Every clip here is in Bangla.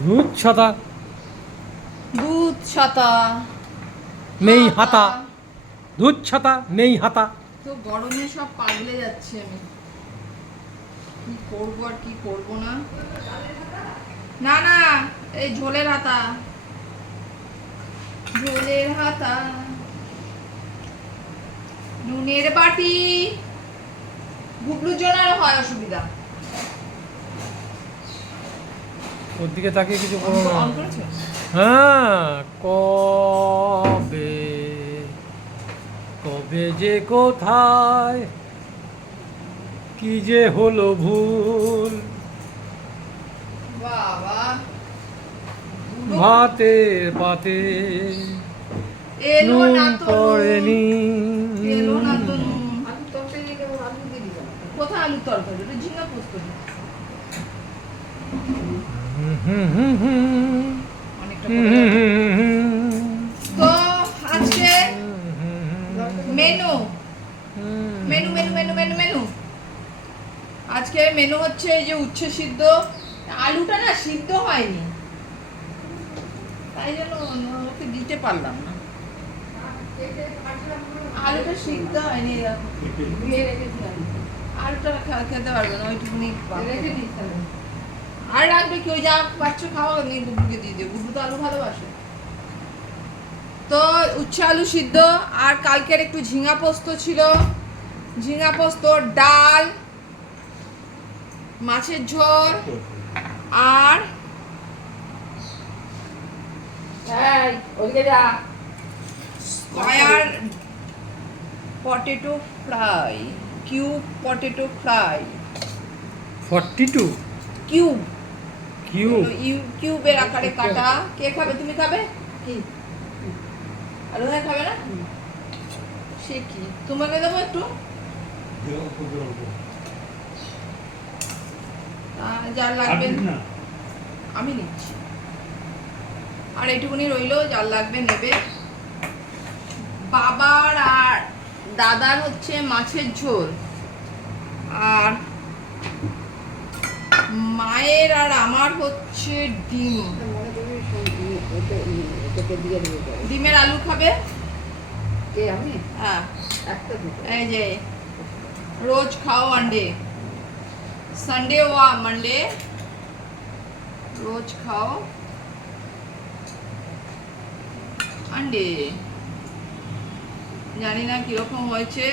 দুধ ছাতা দুধ ছাতা নেই হাতা দুধ ছাতা নেই হাতা তো গরমে সব পাগলে যাচ্ছে আমি। কি করব আর কি করব না? না না এই ঝোলের হাতা। ঝোলের হাতা। নুনের বাটি। গুবলুর জন্য হয় অসুবিধা। ওর দিকে তাকিয়ে কিছু করো না। হ্যাঁ কবে? কবে যে কোথায়? কি যে হলো ভুল? ভাতের পাতে নুন পড়েনি। কোথায় আলুর তরকারি? ওটা পোস্ত তো আজকে menu. Menu menu menu menu menu. আজকে মেনু হচ্ছে যে উচ্ছে সিদ্ধ। আলুটা না সিদ্ধ হয়নি। তাই জন্য ওকে দিতে পারলাম না। আলুটা সিদ্ধ হয়নি। আলুটা খেতে পারবে না, ওইটুকুনি আর রাখবে কি? ওই যা বাচ্চা খাওয়া নিয়ে গুবলুকে দিয়ে দিও। গুবলু তো আলু ভালোবাসে। তো উচ্ছে আলু সিদ্ধ আর কালকের একটু ঝিঙা পোস্ত ছিল। ঝিঙা পোস্ত ডাল মাছের ঝোল আর square potato fry. Cube potato fry. Forty two? Cube. Q কিউবের আকারে কাটা। কে খাবে? তুমি খাবে? কি? আর ওরা খাবে না? সে কি? তোমাকে দেবো একটু? যার লাগবে আমি নিচ্ছি। আর এইটুকুনি রইল যার লাগবে নেবে। বাবার আর দাদার হচ্ছে মাছের ঝোল। আর মায়ের আর আমার হচ্ছে ডিম। ডিমের আলু খাবে? হ্যাঁ। এই যে রোজ খাও আন্ডে। সানডে ও মানডে রোজ খাও আন্ডে। জানি না কীরকম হয়েছে।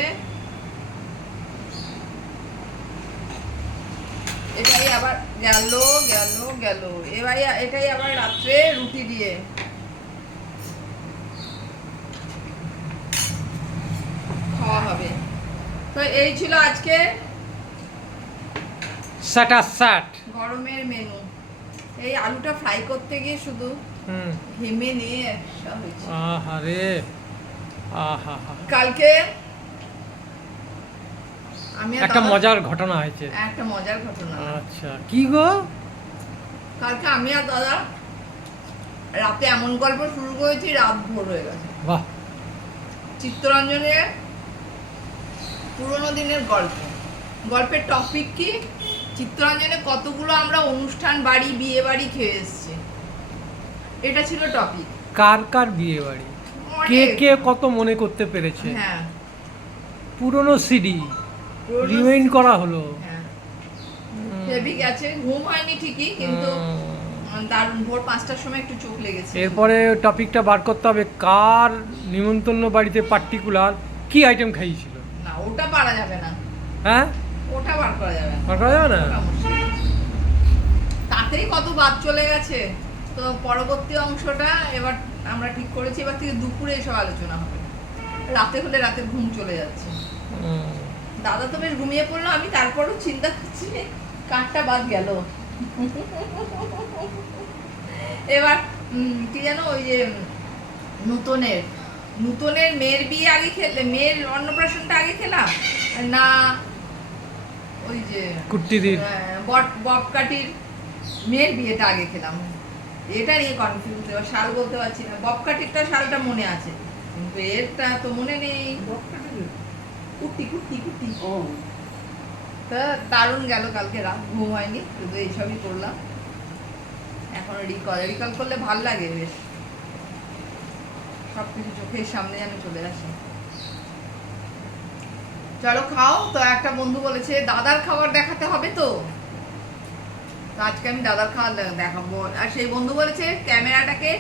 এটাই আবার গেল গেল গেল। এবারে এটাই আবার রাত্রে রুটি দিয়ে। খাওয়া হবে। তো এই ছিল আজকে গরমের মেনু এই আলুটা ফ্রাই করতে গিয়ে শুধু হুম। নিয়ে আহারে। আহা কালকে আমি আর একটা দাদা- মজার ঘটনা হয়েছে। একটা মজার ঘটনা। আচ্ছা কি গো? কালকে আমি আর দাদা রাতে এমন গল্প শুরু করেছি রাত ভোর হয়ে গেছে। বাহ। চিত্তরঞ্জনের পুরোনো দিনের গল্প। গল্পের টপিক কি? চিত্তরঞ্জনে কতগুলো আমরা অনুষ্ঠান বাড়ি বিয়ে বাড়ি খেয়ে এসেছি। এটা ছিল টপিক কার কার বিয়ে বাড়ি কে কে কত মনে করতে পেরেছে? হ্যাঁ। পুরনো সিডি। রিমাইন্ড করা হলো। হ্যাঁ। হেভি গেছে ঘুম হয়নি ঠিকই কিন্তু। দারুণ ভোর পাঁচটার সময় একটু চোখ লেগেছে। এরপরে টপিকটা বার করতে হবে কার নিমন্ত্রণ বাড়িতে পার্টিকুলার কি আইটেম খাইয়েছিল? না ওটা পারা যাবে না। হ্যাঁ? ওটা বার করা যাবে বার করা যাবে না? তাতেই কত বাদ চলে গেছে। তো পরবর্তী অংশটা এবার আমরা ঠিক করেছি এবার থেকে দুপুরে এসব আলোচনা হবে। রাতে হলে রাতে ঘুম চলে যাচ্ছে। দাদা তো বেশ ঘুমিয়ে পড়ল আমি তারপরও চিন্তা করছি কাঠটা বাদ গেল। এবার কি জানো ওই যে নূতনের নূতনের মেয়ের বিয়ে আগে খেলে মেয়ের অন্নপ্রাশনটা আগে খেলাম? না ওই যে কুট্টিদির। হ্যাঁ, বট ববকাটির মেয়ের বিয়েটা আগে খেলাম। এটা নিয়ে কনফিউজ এবার শাল বলতে পারছি না। ববকাটিরটা শালটা মনে আছে কিন্তু এরটা তো মনে নেই। কুট্টি কুট্টি কুট্টি তা দারুণ গেল কালকে রাত, ঘুম হয়নি, শুধু এইসবই করলাম। এখন রিকল রিকল করলে ভালো লাগে বেশ। সব কিছু চোখের সামনে যেন চলে আসে। চলো খাও, তো একটা বন্ধু বলেছে, দাদার খাবার দেখাতে হবে তো? আজকে আমি দাদার দে- দেখাবো। আর সেই বন্ধু বলেছে, ক্যামেরাটাকে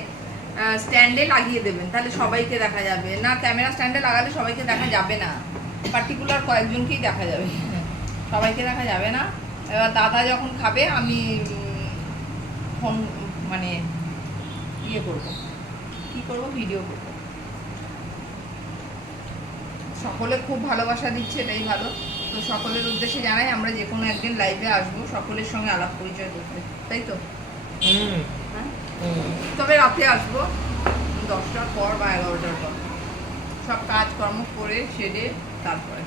স্ট্যান্ডে লাগিয়ে দেবেন, তাহলে সবাইকে দেখা যাবে। না, ক্যামেরা স্ট্যান্ডে লাগালে সবাইকে দেখা যাবে না। পার্টিকুলার কয়েকজনকেই দেখা যাবে। সবাইকে দেখা যাবে না। এবার দাদা যখন খাবে আমি ফোন মানে ইয়ে করব। কি করব? ভিডিও করব। সকলে খুব ভালোবাসা দিচ্ছে এটাই ভালো। তো সকলের উদ্দেশ্যে জানাই আমরা যে কোনো একদিন লাইভে আসব সকলের সঙ্গে আলাপ পরিচয় করতে। তাই তো? হ্যাঁ? তবে রাতে আসব দশটার পর বা এগারোটার পর। সব কাজকর্ম করে সেরে তারপরে।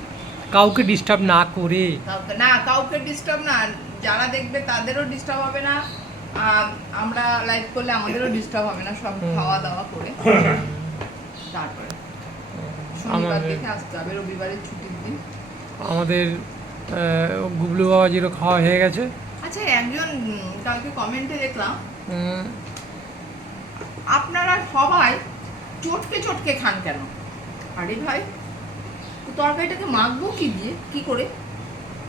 কাউকে ডিস্টার্ব না করে। কাউকে না কাউকে ডিস্টার্ব না। যারা দেখবে তাদেরও ডিস্টার্ব হবে না। আম, আমরা লাইভ করলে আমাদেরও ডিস্টার্ব হবে না সব খাওয়া দাওয়া করে। তারপরে। শনিবার আমাদের দেখে আসতে হবে রবিবারের ছুটির দিন। আমাদের গুবলু বাবাজিরও খাওয়া হয়ে গেছে। আচ্ছা একজন কালকে কমেন্টে দেখলাম। আপনারা সবাই চটকে চটকে খান কেন? আরে ভাই তরকারিটাকে মাখবো কি দিয়ে? কি করে?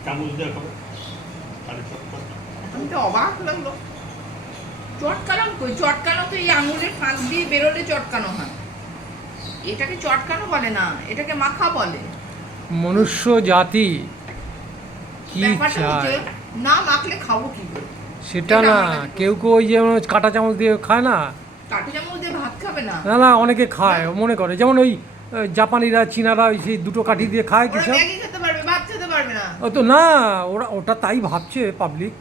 চামচ দিয়ে খাবে আমি তো অবাক লাগল। চটকালাম কই? চটকানো তো এই আঙুলের ফাঁক দিয়ে বেরোলে চটকানো হয়। এটাকে চটকানো বলে না এটাকে মাখা বলে। মনুষ্য জাতি কি চায়? না মাখলে খাব কি করে? সেটা না কেউ কেউ ওই যেমন কাঁটা চামচ দিয়ে খায় না? কাঠি চামচ দিয়ে ভাত খাবে না? না না অনেকে খায় মনে করে। যেমন ওই জাপানিরা চীনারা ওই সেই দুটো কাঠি দিয়ে খায় কি ওরা সব ম্যাগি খেতে পারবে ভাত খেতে পারবে না। ও তো না ওরা ওটা তাই ভাবছে পাবলিক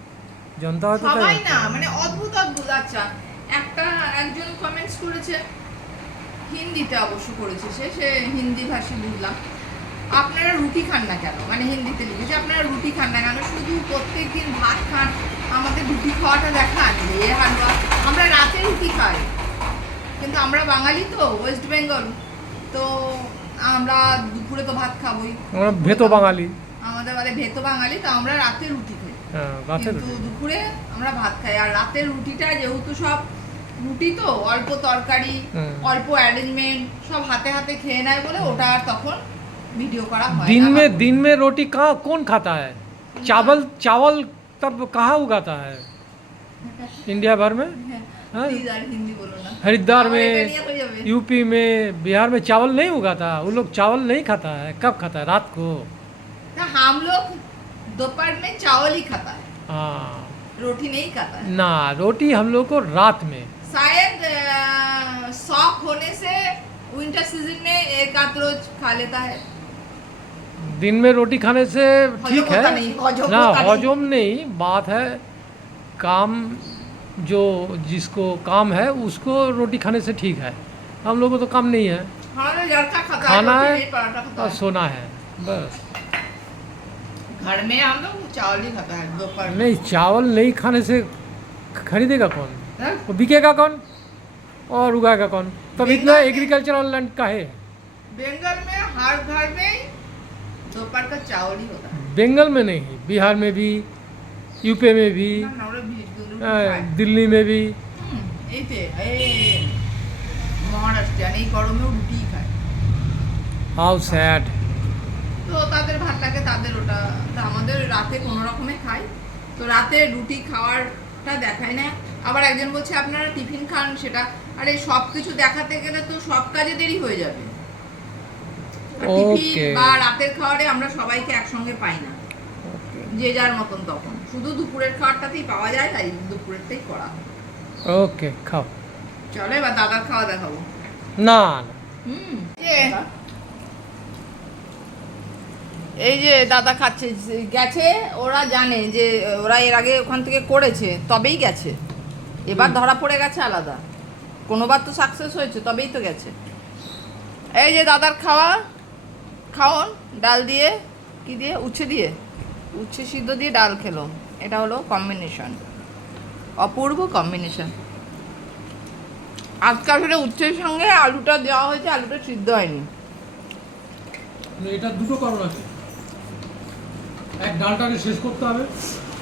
জনতা হয়তো তাই না মানে অদ্ভুত অদ্ভুত। আচ্ছা একটা একজন কমেন্টস করেছে হিন্দিতে অবশ্য করেছে সে সে হিন্দি ভাষী বুঝলাম। আপনারা রুটি খান না কেন? মানে হিন্দিতে লিখেছে আপনারা রুটি খান না কেন? শুধু প্রত্যেকদিন ভাত খান আমাদের রুটি খাওয়াটা দেখান এ হালুয়া আমরা রাতে রুটি খাই। কিন্তু আমরা বাঙালি তো ওয়েস্ট বেঙ্গল তো আমরা দুপুরে তো ভাত খাবোই আমরা ভেতো বাঙালি আমাদের বলে ভেতো বাঙালি তো আমরা রাতে রুটি খাই হ্যাঁ রাতে কিন্তু দুপুরে আমরা ভাত খাই আর রাতের রুটিটা যেহেতু সব রুটি তো অল্প তরকারি হুম। অল্প অ্যারেঞ্জমেন্ট সব হাতে হাতে খেয়ে নেয় বলে ওটা আর তখন ভিডিও করা হয় दिन না में বা- दिन में रोटी कहाँ कौन खाता है चावल चावल तब कहाँ उगाता है इंडिया भर में हाँ? हरिद्वार हाँ, में यूपी में बिहार में चावल नहीं उगाता वो लोग चावल नहीं खाता है। कब खाता है? रात को। हम लोग दोपहर में चावल ही खाता है। हाँ। रोटी नहीं खाता है। ना रोटी हम लोग को रात में। शायद शौक होने से विंटर सीज़न में एक आध रोज खा लेता है। दिन में रोटी खाने से ठीक है। ना हजम नहीं बात है काम जो जिसको काम है उसको रोटी खाने से ठीक है। हम लोगों को तो काम नहीं है। खाना है खाता और सोना है बस। घर में हम लोग चावल ही खाता है दोपहर नहीं चावल नहीं खाने से खरीदेगा कौन? हैं? वो बिकेगा कौन? और उगाएगा कौन? तब इतना एग्रीकल्चरल लैंड का है। बंगाल में हर घर में दोपहर का चावल ही होता है। बंगाल में नहीं बिहार में भी यूपी में भी। দিল্লি মেবি রুটি খায়। হাউ স্যাড তো তাদের ভাত লাগে তাদের ওটা আমাদের রাতে কোনো রকমে খাই তো রাতে রুটি খাওয়ারটা দেখায় না। আবার একজন বলছে আপনারা টিফিন খান সেটা। আরে সব কিছু দেখাতে গেলে তো সব কাজে দেরি হয়ে যাবে। টিফিন বা রাতের খাওয়ারে আমরা সবাইকে একসঙ্গে পাই না। যে যার মতন তখন। শুধু দুপুরের খাবারটাতেই পাওয়া যায় তাই দুপুরেরটাই করা। ওকে খাও। চলো এবার দাদার খাওয়া দেখাবো। না হুম। এই যে দাদা খাচ্ছে গেছে ওরা জানে যে ওরা এর আগে ওখান থেকে করেছে তবেই গেছে। এবার ধরা পড়ে গেছে আলাদা। কোনোবার তো সাকসেস হয়েছে তবেই তো গেছে। এই যে দাদার খাওয়া খাওন ডাল দিয়ে কি দিয়ে? উচ্ছে দিয়ে? উচ্ছে সিদ্ধ দিয়ে ডাল খেলাম এটা হলো কম্বিনেশন অপূর্ব কম্বিনেশন আজকে আসলে উচ্ছের সঙ্গে আলুটা দেওয়া হয়েছে আলুটা সিদ্ধ হয়নি। এটা দুটো কারণ আছে। এক ডালটাকে শেষ করতে হবে।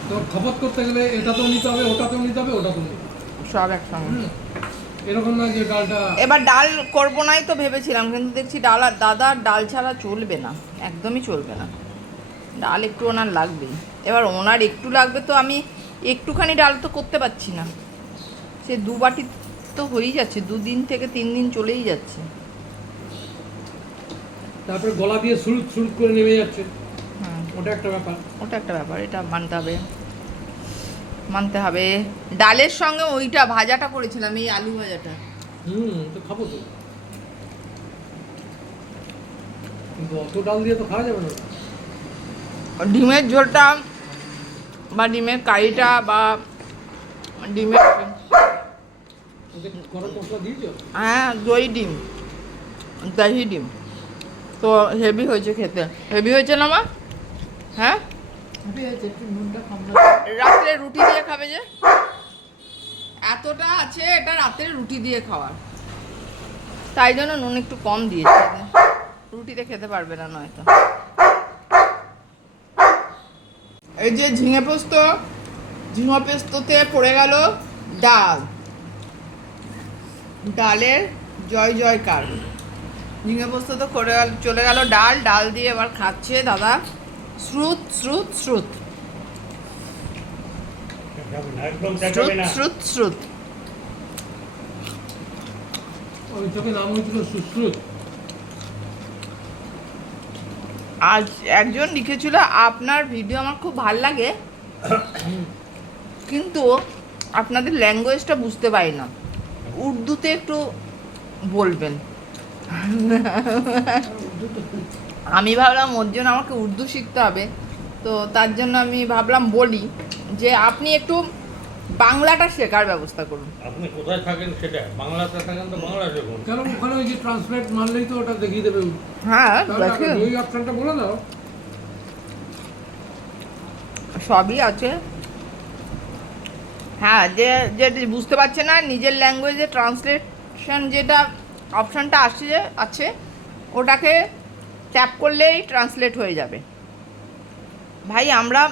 তো খপত করতে গেলে এটাতেও নিতে হবে ওটাতেও নিতে হবে ওটাতেও নিতে সব একসঙ্গে। এরকম না যে ডালটা এবার ডাল করব নাই তো ভেবেছিলাম কিন্তু দেখছি ডাল আর দাদার ডাল ছাড়া চলবে না একদমই চলবে না। ডাল একটু ওনার লাগবেই এবার ওনার একটু লাগবে তো আমি একটুখানি ডাল তো করতে পারছি না। সে দু বাটি তো হয়েই যাচ্ছে দুদিন থেকে তিন দিন চলেই যাচ্ছে। তারপরে গলা দিয়ে সুরুত সুরুত করে নেমে যাচ্ছে। হুম ওটা একটা ব্যাপার। ওটা একটা ব্যাপার এটা মানতে হবে। মানতে হবে। ডালের সঙ্গে ওইটা ভাজাটা করেছিলাম এই আলু ভাজাটা। হুম তো খাব তো। কিন্তু অত ডাল দিয়ে তো খাওয়া যাবে না। ডিমের ঝোলটা বা ডিমের কারিটা বা ডিমের হ্যাঁ দই ডিম, দহি ডিম। তো হেভি হয়েছে খেতে। হেভি হয়েছে না মা? হ্যাঁ? রাত্রে রুটি দিয়ে খাবে যে? এতটা আছে এটা রাত্রে রুটি দিয়ে খাওয়ার। তাই জন্য নুন একটু কম দিয়েছে। রুটিতে খেতে পারবে না নয়তো। এই যে ঝিঙে পোস্ত ঝিঙে পোস্ততে পড়ে গেল ডাল। ডালের জয় জয়কার। ঝিঙে পোস্ত তো করে গেল চলে গেল ডাল ডাল দিয়ে এবার খাচ্ছে দাদা। শ্রুত শ্রুত শ্রুত। শ্রুত শ্রুত শ্রুত। ওই চোখে নাম হয়েছিল সুশ্রুত। আজ একজন লিখেছিল, আপনার ভিডিও আমার খুব ভালো লাগে, কিন্তু আপনাদের ল্যাঙ্গুয়েজটা বুঝতে পারি না। উর্দুতে একটু বলবেন। আমি ভাবলাম, ওর জন্য আমাকে উর্দু শিখতে হবে। তো তার জন্য আমি ভাবলাম বলি যে, আপনি একটু বাংলাটা শেখার ব্যবস্থা করুন। আপনি কোথায় থাকেন সেটা? বাংলাতে থাকেন তো বাংলা দেখুন কেন ওখানে ওই যে ট্রান্সলেট মারলেই তো ওটা দেখিয়ে দেবে। হ্যাঁ ওই অপশনটা বলে দাও। সবই আছে। হ্যাঁ যে যে বুঝতে পারছে না নিজের ল্যাঙ্গুয়েজে ট্রান্সলেশন যেটা অপশানটা আসছে যে আছে ওটাকে ট্যাপ করলেই ট্রান্সলেট হয়ে যাবে। ভাই আমরা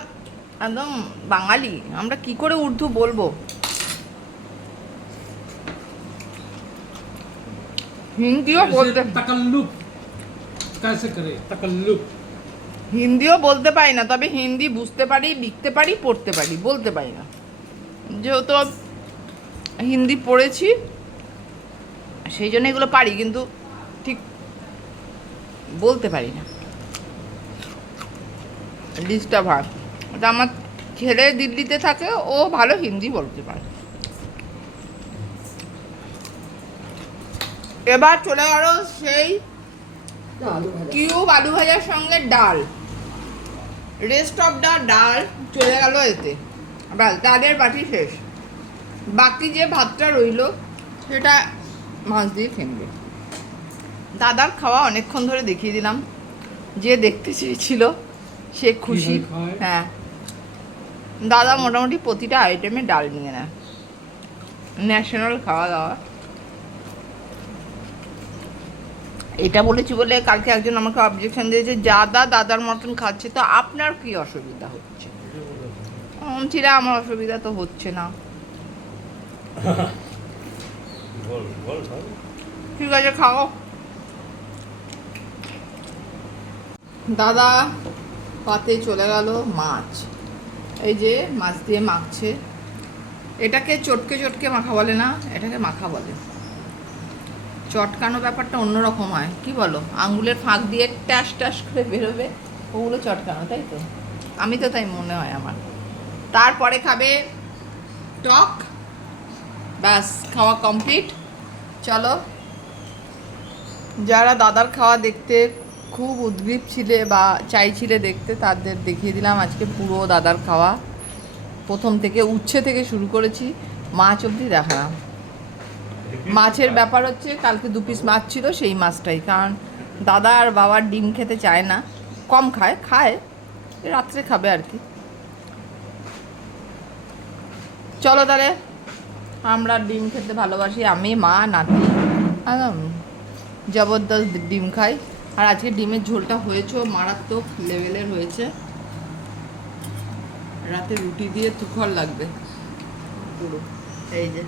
একদম বাঙালি। আমরা কি করে উর্দু বলব? হিন্দিও বলতে তাকাল্লুক হিন্দিও বলতে পারি না তবে হিন্দি বুঝতে পারি লিখতে পারি পড়তে পারি বলতে পারি না। যেহেতু হিন্দি পড়েছি সেই জন্য এগুলো পারি কিন্তু ঠিক বলতে পারি না। ডিস্টার্ব হয়। আমার ছেলে দিল্লিতে থাকে ও ভালো হিন্দি বলতে পারে। এবার চলে গেল সেই কিউব আলু ভাজার সঙ্গে ডাল। রেস্ট অফ দ্য ডাল চলে গেল এতে। ব্যাস ডালের বাটি শেষ। বাকি যে ভাতটা রইল সেটা মাছ দিয়ে খেনবে দাদার খাওয়া অনেকক্ষণ ধরে দেখিয়ে দিলাম। যে দেখতে চেয়েছিল সে খুশি। হ্যাঁ। দাদা মোটামুটি প্রতিটা আইটেমে ডাল নিয়ে নেয়। ন্যাশনাল খাওয়া দাওয়া। এটা বলেছি বলে কালকে একজন আমাকে অবজেকশন দিয়েছে দাদা দাদার মতন খাচ্ছে তো আপনার কি অসুবিধা হচ্ছে? ছিল আমার অসুবিধা তো হচ্ছে না। ঠিক আছে খাও। দাদা পাতে চলে গেল মাছ। এই যে মাছ দিয়ে মাখছে। এটাকে চটকে চটকে মাখা বলে না, এটাকে মাখা বলে। চটকানো ব্যাপারটা অন্যরকম হয়, কি বলো? আঙ্গুলের ফাঁক দিয়ে ট্যাস ট্যাস করে বেরোবে, ওগুলো চটকানো, তাই তো? আমি তো তাই মনে হয় আমার। তারপরে খাবে টক, ব্যাস, খাওয়া কমপ্লিট। চলো, যারা দাদার খাওয়া দেখতে খুব উদ্গ্রীব ছিলে বা চাইছিলে দেখতে, তাদের দেখিয়ে দিলাম আজকে পুরো দাদার খাওয়া। প্রথম থেকে উচ্ছে থেকে শুরু করেছি, মাছ অবধি দেখালাম মাছের ব্যাপার হচ্ছে কালকে দু পিস মাছ ছিল, সেই মাছটাই। কারণ দাদা আর বাবার ডিম খেতে চায় না, কম খায় খায়, রাত্রে খাবে আর কি। চলো তাহলে, আমরা ডিম খেতে ভালোবাসি, আমি, মা, নাতি জবরদস্ত ডিম খাই। আর আজকে ডিমের ঝোলটা হয়েছে মারাত্মক লেভেলের হয়েছে। রাতে রুটি দিয়ে তুখর লাগবে। পুরো এই যে।